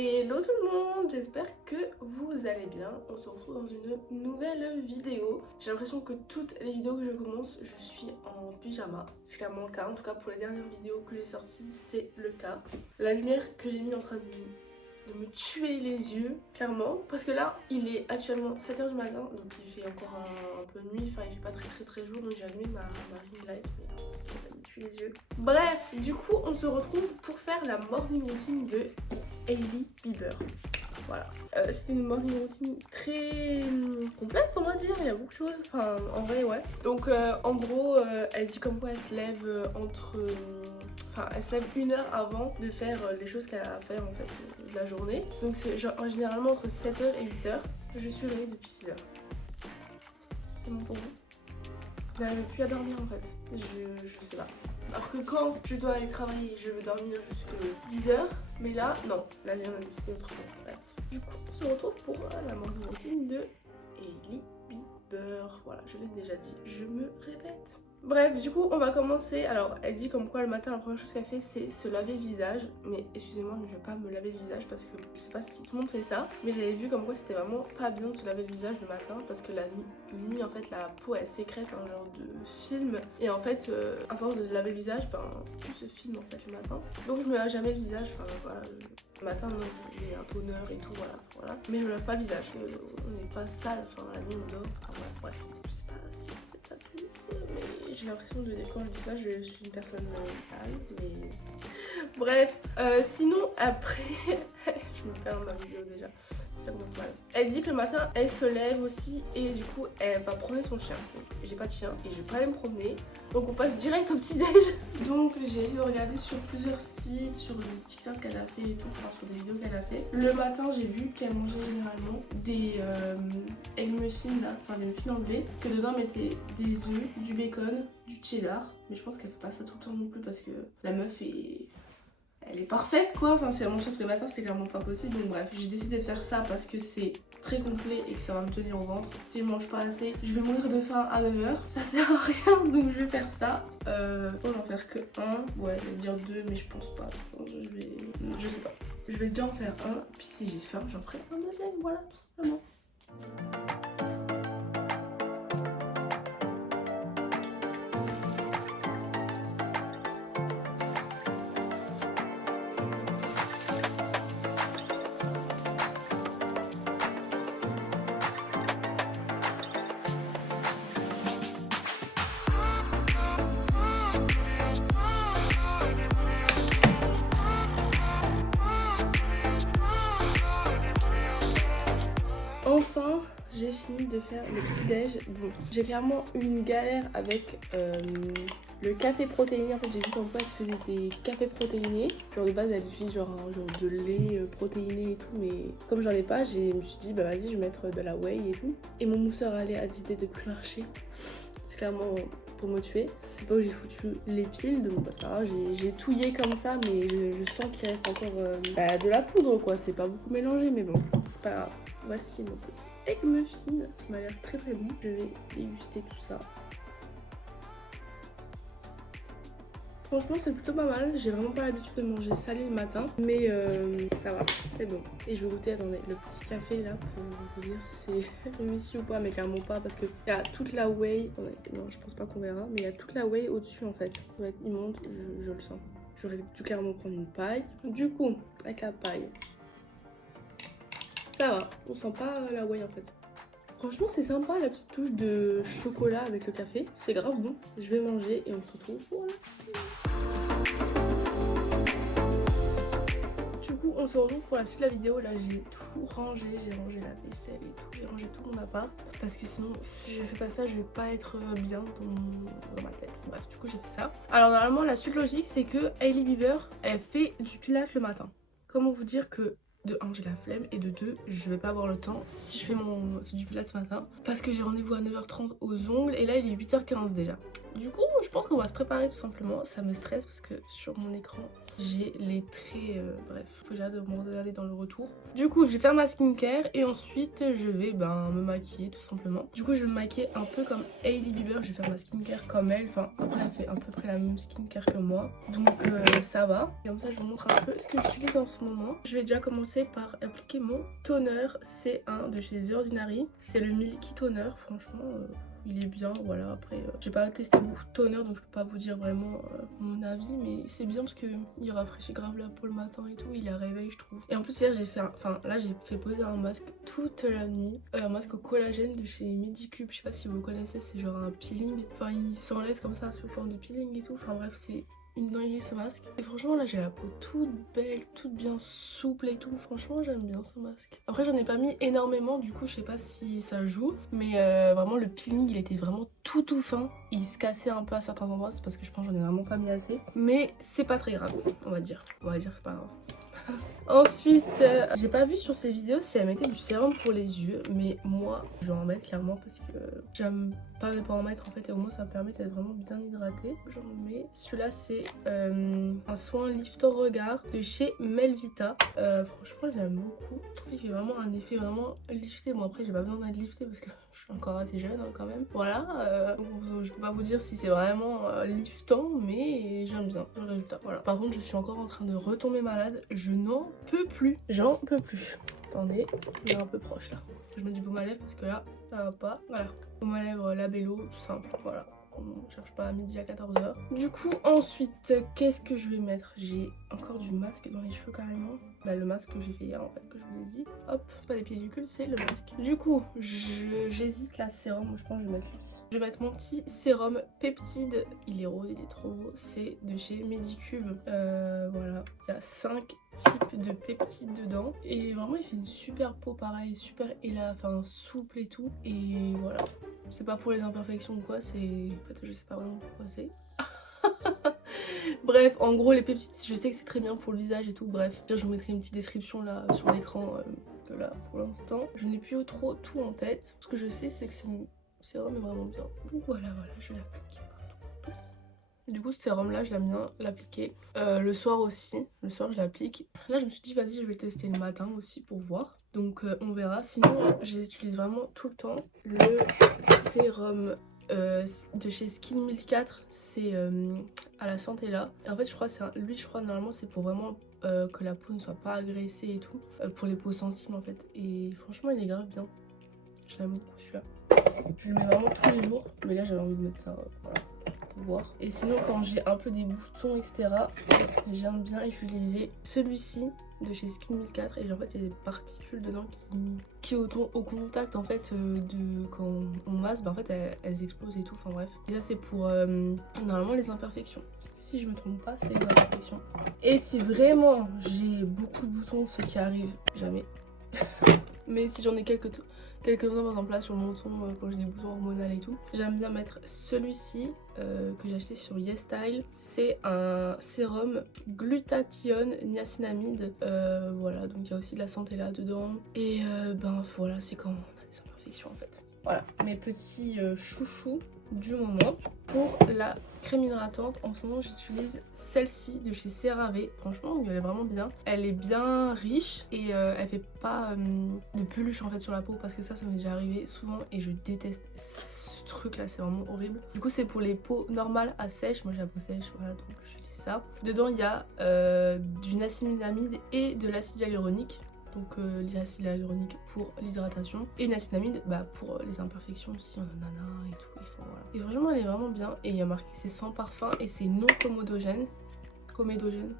Hello tout le monde, j'espère que vous allez bien. On se retrouve dans une nouvelle vidéo. J'ai l'impression que toutes les vidéos que je commence, je suis en pyjama. C'est clairement le cas, en tout cas pour les dernières vidéos que j'ai sorties, c'est le cas. La lumière que j'ai mis en train de me tuer les yeux, clairement. Parce que là, il est actuellement 7h du matin, donc il fait encore un peu de nuit, enfin il fait pas très jour, donc j'ai allumé ma ring light, mais ça me tue les yeux. Bref, du coup on se retrouve pour faire la morning routine de Hailey Bieber. Voilà. C'était une morning routine très complète, on va dire, il y a beaucoup de choses, enfin en vrai ouais. Donc en gros, elle dit comme quoi elle se lève elle se lève 1 heure avant de faire les choses qu'elle a à faire en fait de la journée. Donc c'est généralement entre 7h et 8h. Je suis réveillée depuis 6h. C'est bon pour vous? Je n'arrive plus à dormir en fait. Je sais pas. Alors que quand je dois aller travailler, je veux dormir jusqu'à 10h. Mais là, non. Là, on a décidé autrement. Bref. Du coup, on se retrouve pour la morning routine de Hailey Bieber. Voilà, je l'ai déjà dit. Je me répète. Bref, du coup, on va commencer. Alors, elle dit comme quoi le matin, la première chose qu'elle fait, c'est se laver le visage. Mais excusez-moi, mais je vais pas me laver le visage parce que je sais pas si tout le monde fait ça. Mais j'avais vu comme quoi c'était vraiment pas bien de se laver le visage le matin parce que la nuit, en fait, la peau elle sécrète un genre de film. Et en fait, à force de laver le visage, tout se filme en fait le matin. Donc, je me lave jamais le visage. Enfin, voilà. Le matin, j'ai un toner et tout, voilà. Mais je me lave pas le visage. On n'est pas sale. Enfin, la nuit, on dort. Enfin, bref. Je sais pas si vous faites ça tous. Mais j'ai l'impression de quand je dis ça, je suis une personne sale, mais bref, sinon après, je me perds dans ma vidéo déjà, ça commence mal. Elle dit que le matin, elle se lève aussi et du coup, elle va promener son chien. J'ai pas de chien et je vais pas aller me promener, donc on passe direct au petit-déj. Donc j'ai essayé de regarder sur plusieurs sites, sur les TikTok qu'elle a fait et tout, enfin sur des vidéos qu'elle a fait. Le matin, j'ai vu qu'elle mangeait généralement des egg muffins là, enfin des muffins anglais, que dedans mettait des œufs, du bacon, du cheddar. Mais je pense qu'elle fait pas ça tout le temps non plus parce que la meuf elle est parfaite quoi, enfin si elle mange ça tous les matins c'est clairement pas possible. Donc bref, j'ai décidé de faire ça parce que c'est très complet et que ça va me tenir au ventre. Si je mange pas assez, je vais mourir de faim à 9h, ça sert à rien, donc je vais faire ça. Pour n'en faire que un, ouais je vais dire 2 mais je pense pas, je sais pas. Je vais déjà en faire un, puis si j'ai faim j'en ferai un deuxième, voilà tout simplement. Enfin, j'ai fini de faire le petit déj. Bon, j'ai clairement eu une galère avec le café protéiné. En fait, j'ai vu comme quoi elle se faisait des cafés protéinés. Genre de base, elle utilise genre un genre de lait protéiné et tout. Mais comme j'en ai pas, je me suis dit, bah vas-y, je vais mettre de la whey et tout. Et mon mousseur allait a décidé de plus marcher. C'est clairement pour me tuer. Je sais pas où j'ai foutu les piles, donc bah, c'est pas grave, j'ai touillé comme ça, mais je sens qu'il reste encore de la poudre quoi. C'est pas beaucoup mélangé, mais bon, pas grave. Voici mon petit egg muffin qui m'a l'air très bon. Je vais déguster tout ça. Franchement c'est plutôt pas mal, j'ai vraiment pas l'habitude de manger salé le matin, mais ça va, c'est bon. Et je vais goûter, attendez, le petit café là pour vous dire si c'est réussi ou pas, mais clairement pas parce que il y a toute la whey, attendez, non je pense pas qu'on verra, mais il y a toute la whey au dessus en fait, ça va être immonde, je le sens. J'aurais dû clairement prendre une paille. Du coup, avec la paille, ça va, on sent pas la whey en fait. Franchement c'est sympa la petite touche de chocolat avec le café, c'est grave bon. Je vais manger et on se retrouve pour la suite. Du coup on se retrouve pour la suite de la vidéo. Là j'ai tout rangé, j'ai rangé la vaisselle et tout, j'ai rangé tout mon appart. Parce que sinon si je fais pas ça je vais pas être bien dans ma tête. Bref du coup j'ai fait ça. Alors normalement la suite logique c'est que Hailey Bieber elle fait du pilates le matin. Comment vous dire que de 1 j'ai la flemme et de 2 je vais pas avoir le temps si je fais du pilates ce matin parce que j'ai rendez-vous à 9h30 aux ongles et là il est 8h15 déjà. Du coup je pense qu'on va se préparer tout simplement. Ça me stresse parce que sur mon écran j'ai les traits, bref, faut que j'arrête de me regarder dans le retour. Du coup je vais faire ma skincare et ensuite je vais me maquiller tout simplement. Du coup je vais me maquiller un peu comme Hailey Bieber, je vais faire ma skincare comme elle. Enfin après elle fait à peu près la même skincare que moi, donc ça va. Et comme ça je vous montre un peu ce que j'utilise en ce moment. Je vais déjà commencer commencer par appliquer mon toner. C'est un de chez The Ordinary. C'est le Milky Toner, franchement. Il est bien, voilà. Après, j'ai pas testé beaucoup de toner, donc je peux pas vous dire vraiment mon avis, mais c'est bien parce que il rafraîchit grave la peau le matin et tout. Il est à réveil, je trouve. Et en plus hier j'ai fait, là j'ai fait poser un masque toute la nuit, un masque au collagène de chez Medicube. Je sais pas si vous connaissez, c'est genre un peeling. Enfin, il s'enlève comme ça sous forme de peeling et tout. Enfin bref, c'est une dinguerie ce masque. Et franchement là j'ai la peau toute belle, toute bien souple et tout. Franchement j'aime bien ce masque. Après j'en ai pas mis énormément, du coup je sais pas si ça joue. Mais vraiment le peeling il était vraiment tout fin. Il se cassait un peu à certains endroits, c'est parce que je pense que j'en ai vraiment pas mis assez. Mais c'est pas très grave, on va dire. On va dire que c'est pas grave. Ensuite, j'ai pas vu sur ces vidéos si elle mettait du sérum pour les yeux, mais moi je vais en mettre clairement parce que j'aime pas ne pas en mettre en fait, et au moins ça me permet d'être vraiment bien hydratée. J'en mets. Celui-là c'est un soin liftant regard de chez Melvita. Franchement je l'aime beaucoup. Je trouve qu'il fait vraiment un effet vraiment lifté. Bon après j'ai pas besoin d'être lifté parce que je suis encore assez jeune quand même. Voilà, je peux pas vous dire si c'est vraiment liftant, mais j'aime bien le résultat. Voilà. Par contre je suis encore en train de retomber malade. Je n'en peux plus. J'en peux plus. Attendez, il est un peu proche là. Je mets du baume à lèvres parce que là, ça va pas. Voilà. Baume à lèvres Labello, tout simple. Voilà. On cherche pas à midi à 14h. Du coup, ensuite, qu'est-ce que je vais mettre? J'ai encore du masque dans les cheveux carrément. Bah, le masque que j'ai fait hier en fait, que je vous ai dit. Hop, c'est pas des pellicules, c'est le masque. Du coup, j'hésite la sérum. Je pense que je vais mettre lui. Je vais mettre mon petit sérum peptide. Il est rose, il est trop beau. C'est de chez Medicube. Voilà. Il y a 5 types de peptides dedans. Et vraiment, il fait une super peau pareil, super souple et tout. Et voilà. C'est pas pour les imperfections ou quoi, c'est... En fait, je sais pas vraiment pourquoi c'est. Bref, en gros, les peptides, je sais que c'est très bien pour le visage et tout. Bref, je vous mettrai une petite description là sur l'écran. Que là, pour l'instant, je n'ai plus trop tout en tête. Ce que je sais, c'est que c'est sérum est vraiment bien. Donc voilà, je l'applique. Du coup, ce sérum là, je l'aime bien l'appliquer. Le soir aussi. Le soir, je l'applique. Là, je me suis dit, vas-y, je vais le tester le matin aussi pour voir. Donc, on verra. Sinon, j'utilise vraiment tout le temps le sérum de chez Skin 1004. C'est à la santé là. Et en fait, je crois, normalement, c'est pour vraiment que la peau ne soit pas agressée et tout. Pour les peaux sensibles en fait. Et franchement, il est grave bien. Je l'aime beaucoup celui-là. Je le mets vraiment tous les jours. Mais là, j'avais envie de mettre ça. Voilà. Voir. Et sinon quand j'ai un peu des boutons etc, j'aime bien utiliser celui-ci de chez Skin 1004 et en fait il y a des particules dedans qui au contact en fait quand on masse, bah en fait elles explosent et tout, enfin bref. Et ça c'est pour normalement les imperfections, si je me trompe pas c'est les imperfections. Et si vraiment j'ai beaucoup de boutons, ce qui arrive jamais mais si j'en ai quelques-uns par exemple là sur le menton quand j'ai des boutons hormonaux et tout, j'aime bien mettre celui-ci que j'ai acheté sur YesStyle. C'est un sérum glutathione niacinamide, voilà, donc il y a aussi de la santé là dedans et ben voilà, c'est quand on a des imperfections en fait. Voilà mes petits chouchous du moment. Pour la crème hydratante, en ce moment j'utilise celle-ci de chez CeraVe. Franchement elle est vraiment bien, elle est bien riche et elle fait pas de peluche en fait sur la peau, parce que ça m'est déjà arrivé souvent et je déteste ce truc là, c'est vraiment horrible. Du coup c'est pour les peaux normales à sèche, moi j'ai la peau sèche, voilà, donc j'utilise ça. Dedans il y a du niacinamide et de l'acide hyaluronique. Donc l'acide hyaluronique pour l'hydratation et niacinamide pour les imperfections si on en a et tout. Voilà. Et franchement elle est vraiment bien et il y a marqué que c'est sans parfum et c'est non comédogène. Comédogène.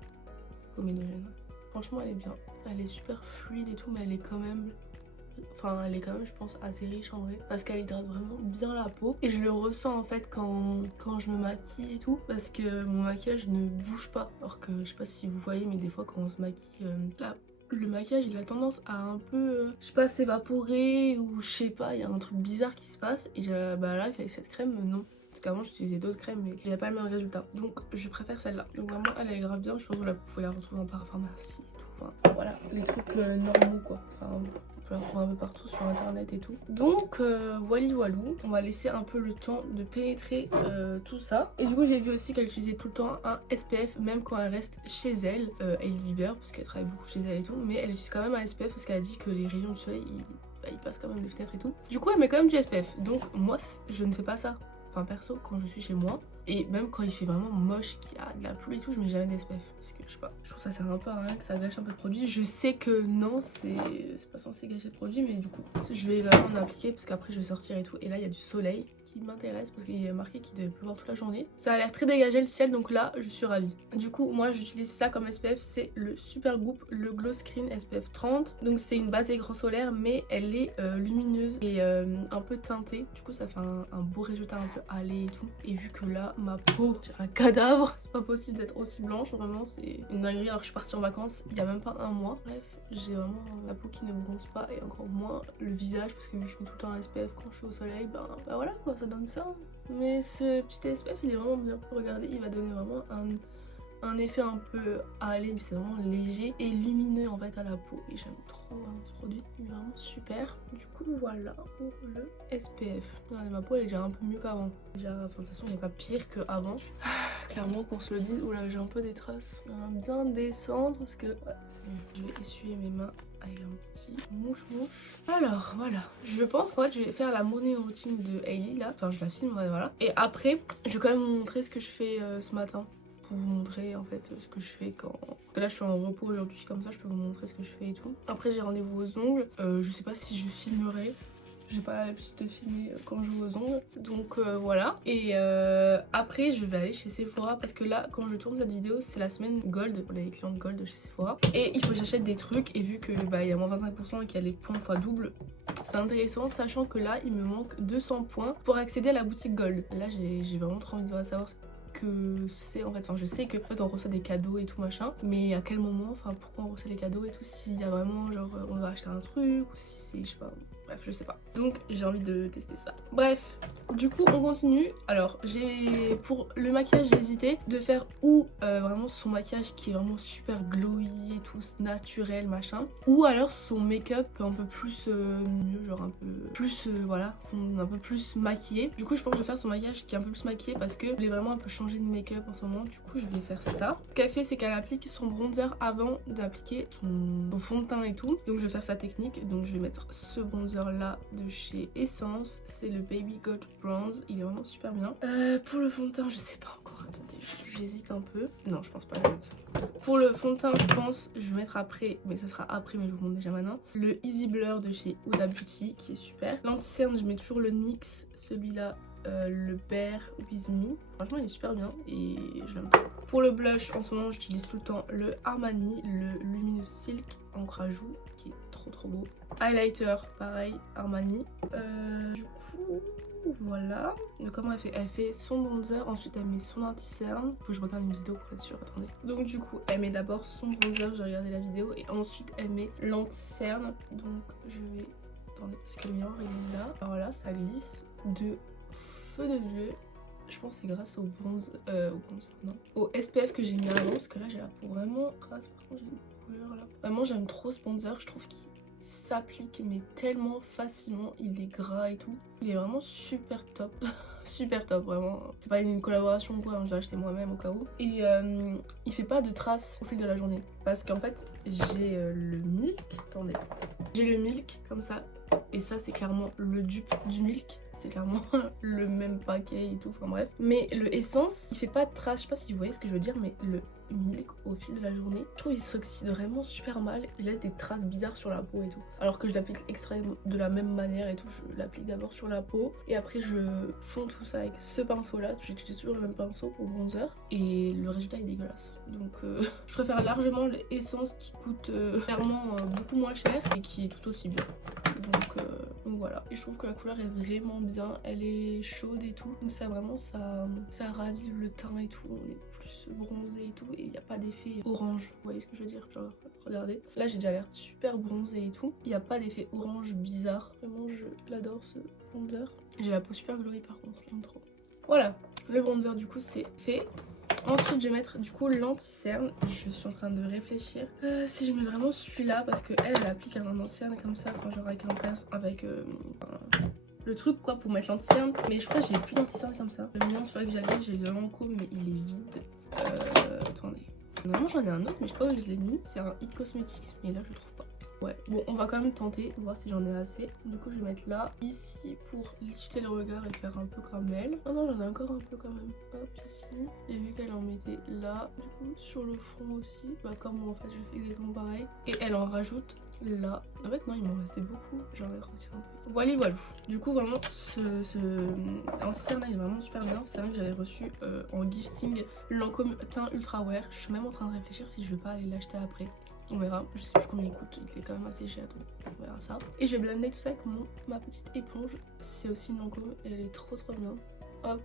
Franchement elle est bien. Elle est super fluide et tout, mais elle est quand même... je pense assez riche en vrai, parce qu'elle hydrate vraiment bien la peau et je le ressens en fait quand je me maquille et tout, parce que mon maquillage ne bouge pas, alors que je sais pas si vous voyez, mais des fois quand on se maquille le maquillage il a tendance à un peu je sais pas, s'évaporer, ou je sais pas, il y a un truc bizarre qui se passe. Et là avec cette crème non, parce qu'avant j'utilisais d'autres crèmes mais il n'y a pas le même résultat, donc je préfère celle-là. Donc vraiment elle est grave bien, je pense que vous pouvez la retrouver en parapharmacie et tout, enfin voilà, les trucs normaux quoi, enfin on peut la retrouver un peu partout sur internet et tout. Donc voilou, on va laisser un peu le temps de pénétrer tout ça. Et du coup j'ai vu aussi qu'elle utilisait tout le temps un SPF même quand elle reste chez elle, Hailey Bieber, parce qu'elle travaille beaucoup chez elle et tout, mais elle utilise quand même un SPF parce qu'elle a dit que les rayons du soleil ils passent quand même les fenêtres et tout. Du coup elle met quand même du SPF, donc moi je ne fais pas ça. Enfin perso, quand je suis chez moi Et même quand il fait vraiment moche, qu'il y a de la pluie et tout, je mets jamais d'SPF. Parce que je sais pas, je trouve ça sert un peu à rien, que ça gâche un peu de produit. Je sais que non, c'est pas censé gâcher de produit, mais du coup, je vais vraiment en appliquer parce qu'après je vais sortir et tout. Et là, il y a du soleil qui m'intéresse parce qu'il y a marqué qu'il devait pleuvoir toute la journée. Ça a l'air très dégagé le ciel, donc là, je suis ravie. Du coup, moi, j'utilise ça comme SPF, c'est le Supergoop, le Glow Screen SPF 30. Donc c'est une base écran solaire, mais elle est lumineuse et un peu teintée. Du coup, ça fait un beau résultat un peu hâlé et tout. Et vu que là, ma peau, c'est un cadavre, c'est pas possible d'être aussi blanche, vraiment, c'est une dinguerie. Alors que je suis partie en vacances il y a même pas un mois. Bref, j'ai vraiment la peau qui ne bronze pas et encore moins le visage parce que vu que je mets tout le temps un SPF quand je suis au soleil, bah voilà quoi, ça donne ça. Mais ce petit SPF, il est vraiment bien. Regardez, il va donner vraiment un effet un peu hâlé, mais c'est vraiment léger et lumineux en fait à la peau. Et j'aime trop ce produit, il est vraiment super. Du coup, voilà pour le SPF. Regardez, ma peau elle est déjà un peu mieux qu'avant. Déjà, enfin, de toute façon, il n'y a pas pire qu'avant. Clairement, qu'on se le dise. Oula, j'ai un peu des traces. On va bien descendre parce que ouais, je vais essuyer mes mains avec un petit mouche. Alors voilà, je pense qu'en fait je vais faire la morning routine de Hailey là, enfin je la filmerai, voilà. Et après je vais quand même vous montrer ce que je fais ce matin, pour vous montrer en fait ce que je fais quand... Parce que là je suis en repos aujourd'hui, comme ça je peux vous montrer ce que je fais et tout. Après j'ai rendez-vous aux ongles, je sais pas si je filmerai. J'ai pas l'habitude de filmer quand je joue aux ongles, donc voilà. Et après je vais aller chez Sephora parce que là quand je tourne cette vidéo c'est la semaine gold pour les clientes gold de chez Sephora. Et il faut que j'achète des trucs et vu que bah il y a moins 25% et qu'il y a les points fois double, c'est intéressant sachant que là il me manque 200 points pour accéder à la boutique gold. Là j'ai vraiment trop envie de savoir ce que c'est en fait, enfin je sais que en fait, on reçoit des cadeaux et tout machin, mais à quel moment, enfin pourquoi on reçoit les cadeaux et tout, s'il y a vraiment genre on doit acheter un truc ou si c'est je sais pas, bref je sais pas, donc j'ai envie de tester ça. Bref, du coup on continue. Alors j'ai pour le maquillage j'ai hésité de faire ou vraiment son maquillage qui est vraiment super glowy et tout naturel machin, ou alors son make-up un peu plus mieux, genre un peu plus voilà, un peu plus maquillé. Du coup je pense que je vais faire son maquillage qui est un peu plus maquillé parce que il est vraiment un peu changé de make-up en ce moment. Du coup je vais faire ça. Ce qu'elle fait c'est qu'elle applique son bronzer avant d'appliquer son fond de teint et tout, donc je vais faire sa technique. Donc je vais mettre ce bronzer là de chez Essence, c'est le Baby Gold Bronze, il est vraiment super bien. Pour le fond de teint je sais pas encore, attendez, j'hésite un peu. Non je pense pas que je vais mettre ça. Pour le fond de teint je pense je vais mettre après, mais ça sera après, mais je vous montre déjà maintenant, le Easy Blur de chez Huda Beauty qui est super. L'anti-cerne je mets toujours le NYX, celui-là le Bare With Me, franchement il est super bien et je l'aime trop. Pour le blush en ce moment j'utilise tout le temps le Armani, le Luminous Silk encre à joues qui est trop beau. Highlighter pareil Armani. Du coup voilà. Donc comment elle fait son bronzer, ensuite elle met son anti-cerne. Faut que je regarde une vidéo pour être sûre, attendez. Donc du coup elle met d'abord son bronzer, j'ai regardé la vidéo, et ensuite elle met l'anti-cerne. Donc je vais... Attendez, parce que le miroir il est là. Alors là ça glisse de feu de Dieu. Je pense que c'est grâce au bronze, non, au SPF que j'ai mis avant, parce que là j'ai la peau vraiment grasse. Par contre j'ai des couleurs là. Vraiment j'aime trop ce bronzer, je trouve qu'il s'applique mais tellement facilement, il est gras et tout. Il est vraiment super top. Super top vraiment. C'est pas une collaboration ou quoi, hein, je l'ai acheté moi-même au cas où. Et il fait pas de traces au fil de la journée. Parce qu'en fait j'ai le Milk, attendez. J'ai le Milk comme ça. Et ça c'est clairement le dupe du Milk. C'est clairement le même paquet et tout, enfin bref. Mais le Essence, il fait pas de traces, je sais pas si vous voyez ce que je veux dire, mais le Milk au fil de la journée, je trouve qu'il s'oxyde vraiment super mal. Il laisse des traces bizarres sur la peau et tout. Alors que je l'applique extrêmement de la même manière et tout. Je l'applique d'abord sur la peau et après je fonds tout ça avec ce pinceau là. J'utilise toujours le même pinceau pour bronzer et le résultat est dégueulasse. Donc je préfère largement l'Essence qui coûte clairement beaucoup moins cher et qui est tout aussi bien. Donc voilà, et je trouve que la couleur est vraiment bien, elle est chaude et tout, donc ça vraiment ça ravive le teint et tout, on est plus bronzé et tout, et il n'y a pas d'effet orange, vous voyez ce que je veux dire, genre regardez, là j'ai déjà l'air super bronzé et tout, il n'y a pas d'effet orange bizarre, vraiment je l'adore ce bronzer. J'ai la peau super glowy par contre, j'aime trop. Voilà, le bronzer du coup c'est fait. Ensuite je vais mettre du coup l'anti-cerne. Je suis en train de réfléchir si je mets vraiment celui-là parce que elle applique un anti-cerne comme ça, enfin genre avec un pince, avec le truc quoi pour mettre l'anti-cerne. Mais je crois que j'ai plus d'anti-cerne comme ça. Le mien, celui que j'avais, j'ai le Lancôme mais il est vide. Attendez. Normalement j'en ai un autre mais je sais pas où je l'ai mis. C'est un It Cosmetics mais là je le trouve pas. Ouais, bon, on va quand même tenter, voir si j'en ai assez. Du coup, je vais mettre là, ici, pour lifter le regard et faire un peu comme elle. Oh non, j'en ai encore un peu quand même. Hop, ici. J'ai vu qu'elle en mettait là. Du coup, sur le front aussi. Bah, comme moi, en fait, je fais exactement pareil. Et elle en rajoute là. En fait, non, il m'en restait beaucoup. J'en vais retirer un peu. Voilà, voilà. Du coup, vraiment, ce anti-cerne il est vraiment super bien. C'est vrai que j'avais reçu en gifting Lancôme Teint Ultra Wear. Je suis même en train de réfléchir si je veux pas aller l'acheter après. On verra, je sais plus combien il coûte, il est quand même assez cher, donc on verra ça. Et je vais blender tout ça avec ma petite éponge. C'est aussi une Lancôme et elle est trop bien. Hop,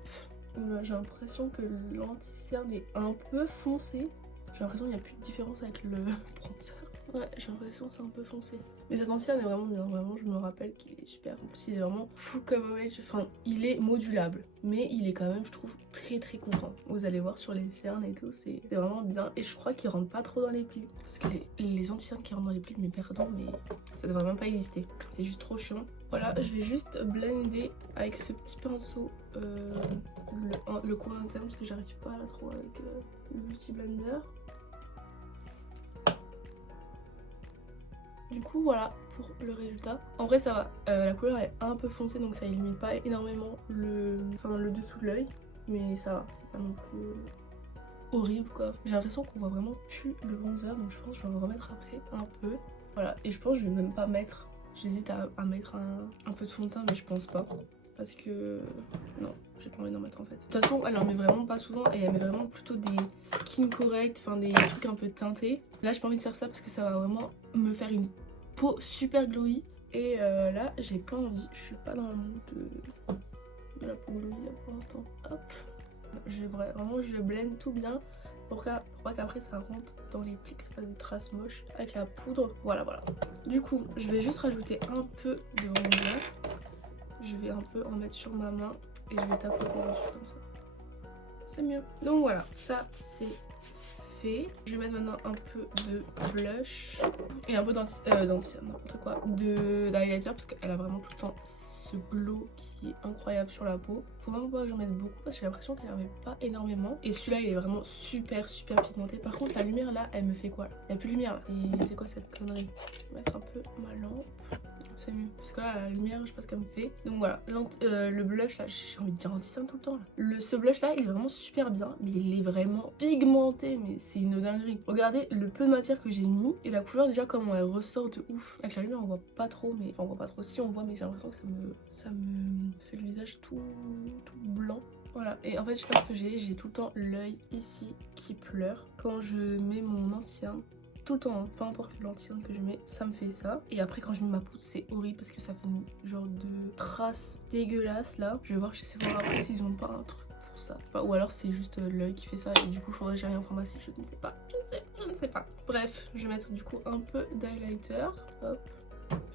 j'ai l'impression que l'anti-cerne est un peu foncé. J'ai l'impression qu'il n'y a plus de différence avec le bronzer. Ouais, j'ai l'impression que c'est un peu foncé. Mais cet anti-cerne est vraiment bien, vraiment je me rappelle qu'il est super. En plus il est vraiment full coverage, enfin il est modulable. Mais il est quand même, je trouve, très couvrant. Vous allez voir sur les cernes et tout, c'est vraiment bien. Et je crois qu'il rentre pas trop dans les plis. Parce que les anti-cernes qui rentrent dans les plis, mais pardon, mais ça devrait vraiment pas exister. C'est juste trop chiant. Voilà, je vais juste blender avec ce petit pinceau le coin interne parce que j'arrive pas à trop avec le Beauty Blender. Du coup voilà pour le résultat. En vrai ça va, la couleur est un peu foncée donc ça illumine pas énormément le dessous de l'œil. Mais ça va, c'est pas non plus horrible quoi. J'ai l'impression qu'on voit vraiment plus le bronzer donc je pense que je vais en remettre après un peu. Voilà, et je pense que je vais même pas mettre, j'hésite à mettre un peu de fond de teint mais je pense pas. Parce que non, j'ai pas envie d'en mettre en fait. De toute façon, elle en met vraiment pas souvent et elle met vraiment plutôt des skin correct, enfin des trucs un peu teintés. Là, j'ai pas envie de faire ça parce que ça va vraiment me faire une peau super glowy. Et là, j'ai pas envie, je suis pas dans le mood de la peau glowy là pour l'instant. Hop, je blende tout bien pour pas qu'après ça rentre dans les plis, que ça fasse des traces moches avec la poudre. Voilà. Du coup, je vais juste rajouter un peu de bronzer. Je vais un peu en mettre sur ma main et je vais tapoter dessus comme ça. C'est mieux. Donc voilà, ça c'est fait. Je vais mettre maintenant un peu de blush et un peu n'importe quoi, d'highlighter parce qu'elle a vraiment tout le temps ce glow qui est incroyable sur la peau. Faut vraiment pas que j'en mette beaucoup parce que j'ai l'impression qu'elle en met pas énormément. Et celui-là il est vraiment super pigmenté. Par contre la lumière là, elle me fait quoi là? Il n'y a plus de lumière là. Et c'est quoi cette connerie? Je vais mettre un peu ma lampe. C'est mieux parce que là la lumière je sais pas ce qu'elle me fait. Donc voilà, le blush là, j'ai envie de dire anti-cerne tout le temps là. Ce blush là il est vraiment super bien mais il est vraiment pigmenté, mais c'est une dinguerie. Regardez le peu de matière que j'ai mis et la couleur déjà comment elle ressort de ouf. Avec la lumière on voit pas trop, mais enfin on voit pas trop, si on voit, mais j'ai l'impression que ça me fait le visage tout blanc. Voilà, et en fait je sais pas ce que j'ai tout le temps l'œil ici qui pleure quand je mets mon anti-cerne. Tout le temps, hein, peu importe l'anti-cerne que je mets, ça me fait ça. Et après quand je mets ma poudre c'est horrible parce que ça fait une genre de trace dégueulasse là. Je vais voir chez Sephora après s'ils ont pas un truc pour ça. Enfin, ou alors c'est juste l'œil qui fait ça et du coup faudrait que j'aille en pharmacie, je ne sais pas. Je ne sais pas. Bref, je vais mettre du coup un peu d'highlighter. Hop,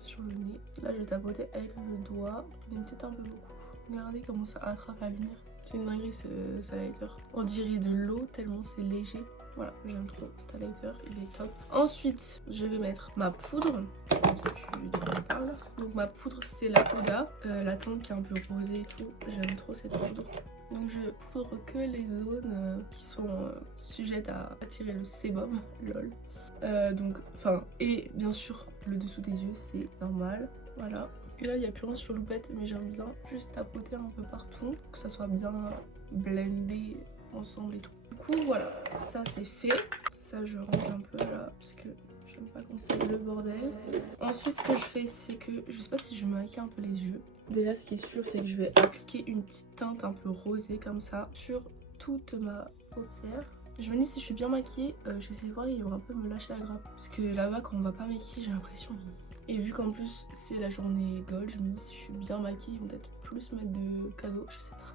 sur le nez. Là je vais tapoter avec le doigt. J'en ai peut-être un peu beaucoup. Regardez comment ça attrape la lumière. C'est une dinguerie ce highlighter. On dirait de l'eau tellement c'est léger. Voilà, j'aime trop cet highlighter, il est top. Ensuite, je vais mettre ma poudre. Je ne sais plus de quoi je parle. Donc ma poudre, c'est la Huda, la teinte qui est un peu rosée et tout. J'aime trop cette poudre. Donc je poudre que les zones qui sont sujettes à attirer le sébum, lol. Et bien sûr, le dessous des yeux, c'est normal. Voilà. Et là, il n'y a plus rien sur loupette, mais j'aime bien juste tapoter un peu partout, que ça soit bien blendé ensemble et tout. Du coup voilà, ça c'est fait. Ça je range un peu là parce que j'aime pas comme c'est le bordel. Ensuite ce que je fais c'est que je sais pas si je me maquille un peu les yeux. Déjà ce qui est sûr c'est que je vais appliquer une petite teinte un peu rosée comme ça sur toute ma paupière. Je me dis si je suis bien maquillée, je vais voir ils vont un peu me lâcher la grappe. Parce que là-bas quand on va pas maquiller j'ai l'impression. Et vu qu'en plus c'est la journée gold, je me dis si je suis bien maquillée ils vont peut-être plus mettre de cadeaux, je sais pas.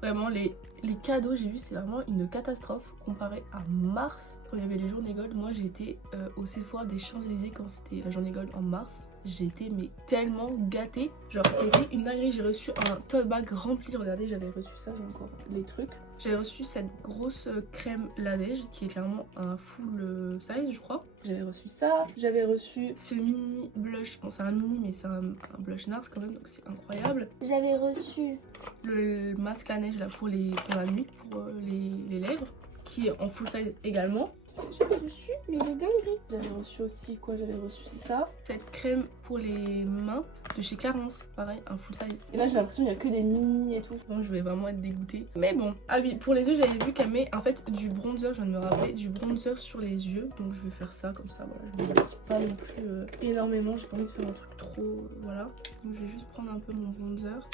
Vraiment les cadeaux j'ai vu c'est vraiment une catastrophe comparé à mars quand il y avait les journées gold. Moi j'étais au Sephora des Champs-Élysées quand c'était la journée gold en mars. J'étais mais tellement gâtée, genre c'était une dinguerie. J'ai reçu un tote bag rempli, regardez j'avais reçu ça, j'ai encore les trucs. J'avais reçu cette grosse crème Ladège qui est clairement un full size je crois. J'avais reçu ça, j'avais reçu ce mini blush, bon c'est un mini mais c'est un blush NARS quand même donc c'est incroyable. J'avais reçu le masque à neige là pour la nuit, pour les lèvres, qui est en full size également. j'avais reçu, mais des dingueries. J'avais reçu aussi quoi? J'avais reçu ça. Cette crème pour les mains de chez Clarins. Pareil, un full size. Et là, j'ai l'impression qu'il n'y a que des mini et tout. Donc, je vais vraiment être dégoûtée. Mais bon. Ah oui, pour les yeux, j'avais vu qu'elle met en fait du bronzer. Je viens de me rappeler. Du bronzer sur les yeux. Donc, je vais faire ça comme ça. Voilà. Je ne me dis pas non plus énormément. J'ai pas envie de faire un truc trop. Voilà. Donc, je vais juste prendre un peu mon bronzer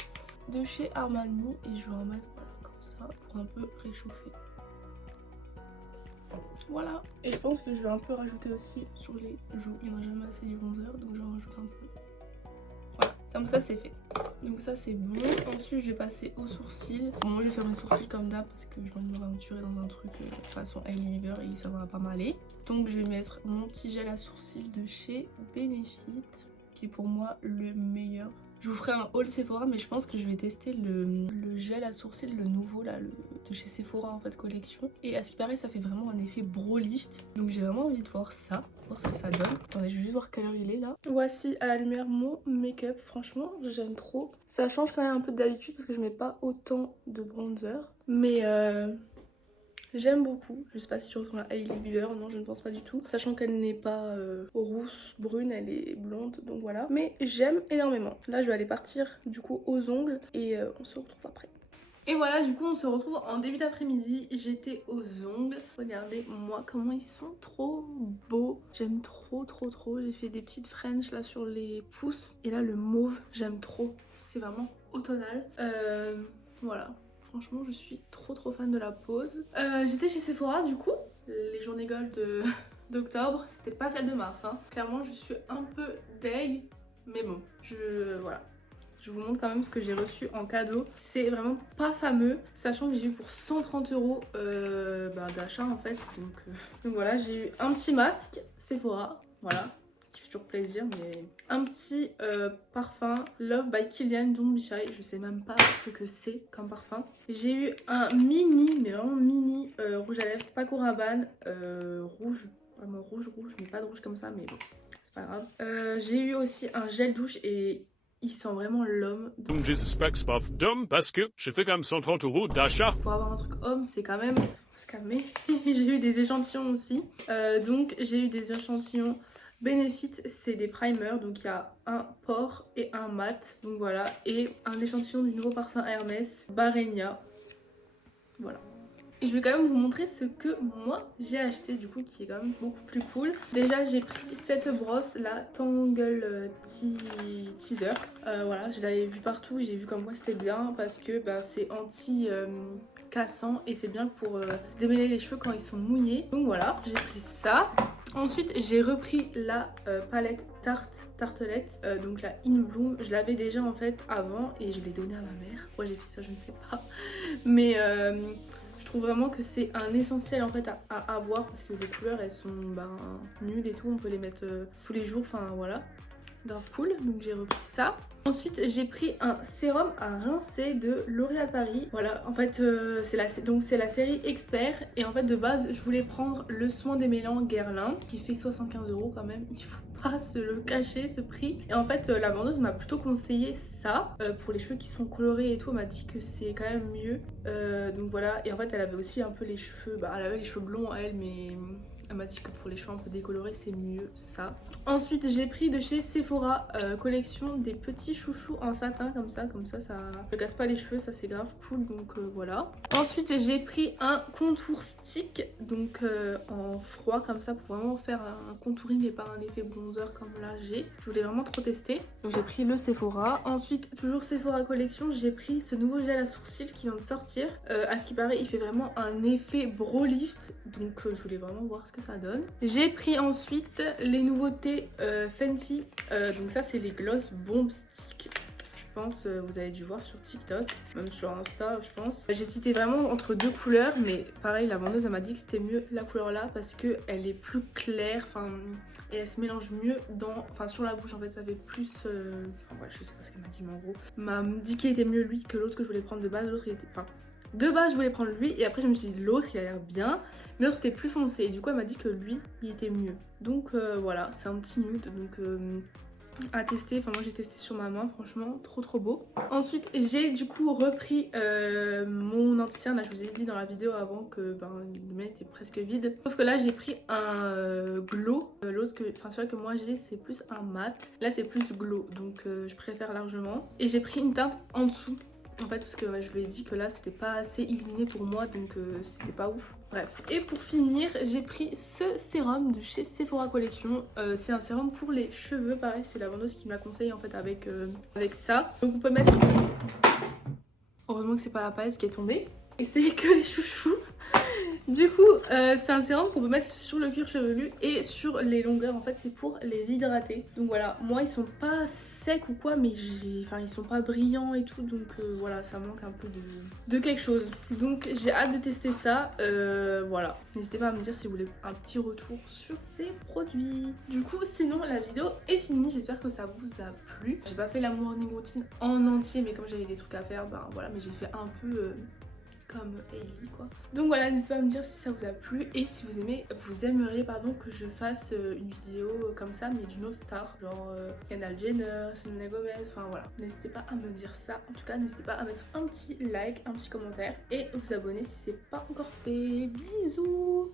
de chez Armani. Et je vais en mettre voilà, comme ça pour un peu réchauffer. Voilà, et je pense que je vais un peu rajouter aussi sur les joues. Il n'y en a jamais assez du bronzer, donc je vais en rajouter un peu. Voilà, comme ça c'est fait. Donc ça c'est bon. Ensuite je vais passer aux sourcils. Bon, moi je vais faire mes sourcils comme d'hab parce que je viens de me aventurer dans un truc façon Hailey Bieber et ça va pas m'aller. Donc je vais mettre mon petit gel à sourcils de chez Benefit, qui est pour moi le meilleur. Je vous ferai un haul Sephora, mais je pense que je vais tester le gel à sourcils, le nouveau là, de chez Sephora en fait, collection. Et à ce qui paraît, ça fait vraiment un effet brow lift. Donc j'ai vraiment envie de voir ça, voir ce que ça donne. Attendez, je vais juste voir quelle heure il est là. Voici à la lumière mon make-up. Franchement, j'aime trop. Ça change quand même un peu d'habitude parce que je mets pas autant de bronzer. Mais j'aime beaucoup. Je sais pas si je retourne à Hailey Bieber, non je ne pense pas du tout. Sachant qu'elle n'est pas rousse, brune, elle est blonde, donc voilà. Mais j'aime énormément. Là je vais aller partir du coup aux ongles et on se retrouve après. Et voilà, du coup on se retrouve en début d'après-midi. J'étais aux ongles. Regardez moi comment ils sont trop beaux. J'aime trop. J'ai fait des petites French là sur les pouces. Et là le mauve, j'aime trop. C'est vraiment automnal. Voilà. Franchement, je suis trop fan de la pose. J'étais chez Sephora du coup, les journées gold d'octobre, c'était pas celle de mars. Hein. Clairement, je suis un peu deg, mais bon, voilà. Je vous montre quand même ce que j'ai reçu en cadeau. C'est vraiment pas fameux, sachant que j'ai eu pour 130 € d'achat en fait. Donc voilà, j'ai eu un petit masque Sephora, voilà. Qui fait toujours plaisir, mais un petit parfum Love by Kilian Don't Be Shy. Je sais même pas ce que c'est comme parfum. J'ai eu un mini, mais vraiment mini rouge à lèvres Paco Rabanne rouge, vraiment rouge, mais pas de rouge comme ça, mais bon, c'est pas grave. J'ai eu aussi un gel douche et il sent vraiment l'homme. J'espère que c'est pas d'homme parce que j'ai fait quand même 130 € d'achat. Pour avoir un truc homme, c'est quand même... Faut se calmer. J'ai eu des échantillons aussi. Donc j'ai eu des échantillons Benefit, c'est des primers, donc il y a un pore et un mat, donc voilà, et un échantillon du nouveau parfum Hermès, Barenia, voilà. Et je vais quand même vous montrer ce que moi j'ai acheté du coup, qui est quand même beaucoup plus cool. Déjà j'ai pris cette brosse, la Tangle Teaser. Voilà, je l'avais vu partout, j'ai vu comme moi c'était bien parce que c'est anti cassant et c'est bien pour se démêler les cheveux quand ils sont mouillés. Donc voilà, j'ai pris ça. Ensuite j'ai repris la palette Tartelette, donc la In Bloom. Je l'avais déjà en fait avant et je l'ai donnée à ma mère. Pourquoi j'ai fait ça je ne sais pas. Mais je trouve vraiment que c'est un essentiel en fait à avoir parce que les couleurs elles sont nulles et tout. On peut les mettre tous les jours, enfin voilà. Grave cool, donc j'ai repris ça. Ensuite j'ai pris un sérum à rincer de L'Oréal Paris. Voilà, en fait c'est la série Expert. Et en fait de base je voulais prendre le soin démêlant Guerlain qui fait 75 € quand même. Il faut pas se le cacher ce prix. Et en fait la vendeuse m'a plutôt conseillé ça pour les cheveux qui sont colorés et tout. Elle m'a dit que c'est quand même mieux. Donc voilà, et en fait elle avait aussi un peu les cheveux, elle avait les cheveux blonds elle, mais elle m'a dit que pour les cheveux un peu décolorés c'est mieux ça. Ensuite j'ai pris de chez Sephora collection des petits chouchous en satin comme ça ça ne casse pas les cheveux, ça c'est grave cool, donc voilà. Ensuite j'ai pris un contour stick, donc en froid comme ça pour vraiment faire un contouring et pas un effet bronzer comme là j'ai. Je voulais vraiment trop tester, donc j'ai pris le Sephora. Ensuite toujours Sephora collection, j'ai pris ce nouveau gel à sourcils qui vient de sortir. À ce qui paraît il fait vraiment un effet brow lift, donc je voulais vraiment voir ce que ça donne. J'ai pris ensuite les nouveautés Fenty, donc ça c'est les gloss bomb stick. Je pense vous avez dû voir sur TikTok, même sur Insta je pense. J'hésitais vraiment entre deux couleurs, mais pareil la vendeuse elle m'a dit que c'était mieux la couleur là parce que elle est plus claire, et elle se mélange mieux sur la bouche en fait, ça fait plus ouais, je sais pas ce qu'elle m'a dit, mais en gros m'a dit qu'il était mieux lui que l'autre que je voulais prendre de base. L'autre il était de base je voulais prendre lui et après je me suis dit l'autre il a l'air bien, mais l'autre était plus foncé et du coup elle m'a dit que lui il était mieux. Donc voilà, c'est un petit nude, donc à tester. Enfin moi j'ai testé sur ma main, franchement trop beau. Ensuite j'ai du coup repris mon anti-cerne. Là je vous ai dit dans la vidéo avant que le mien était presque vide. Sauf que là j'ai pris un glow. L'autre que, enfin celui que moi j'ai c'est plus un mat. Là c'est plus glow donc je préfère largement. Et j'ai pris une teinte en dessous. En fait parce que je lui ai dit que là c'était pas assez illuminé pour moi donc c'était pas ouf. Bref. Et pour finir j'ai pris ce sérum de chez Sephora Collection. C'est un sérum pour les cheveux, pareil c'est la vendeuse qui me l'a conseillé en fait avec ça. Donc on peut mettre... Heureusement que c'est pas la palette qui est tombée. Et c'est que les chouchous. Du coup, c'est un sérum qu'on peut mettre sur le cuir chevelu et sur les longueurs. En fait, c'est pour les hydrater. Donc voilà, moi ils sont pas secs ou quoi, mais ils sont pas brillants et tout. Donc voilà, ça manque un peu de quelque chose. Donc j'ai hâte de tester ça. Voilà, n'hésitez pas à me dire si vous voulez un petit retour sur ces produits. Du coup, sinon la vidéo est finie. J'espère que ça vous a plu. J'ai pas fait la morning routine en entier, mais comme j'avais des trucs à faire, voilà, mais j'ai fait un peu... comme Hailey quoi. Donc voilà, n'hésitez pas à me dire si ça vous a plu et si vous aimeriez que je fasse une vidéo comme ça mais d'une autre star, genre Kendall Jenner, Selena Gomez, enfin voilà. N'hésitez pas à me dire ça. En tout cas, n'hésitez pas à mettre un petit like, un petit commentaire et vous abonner si c'est pas encore fait. Bisous.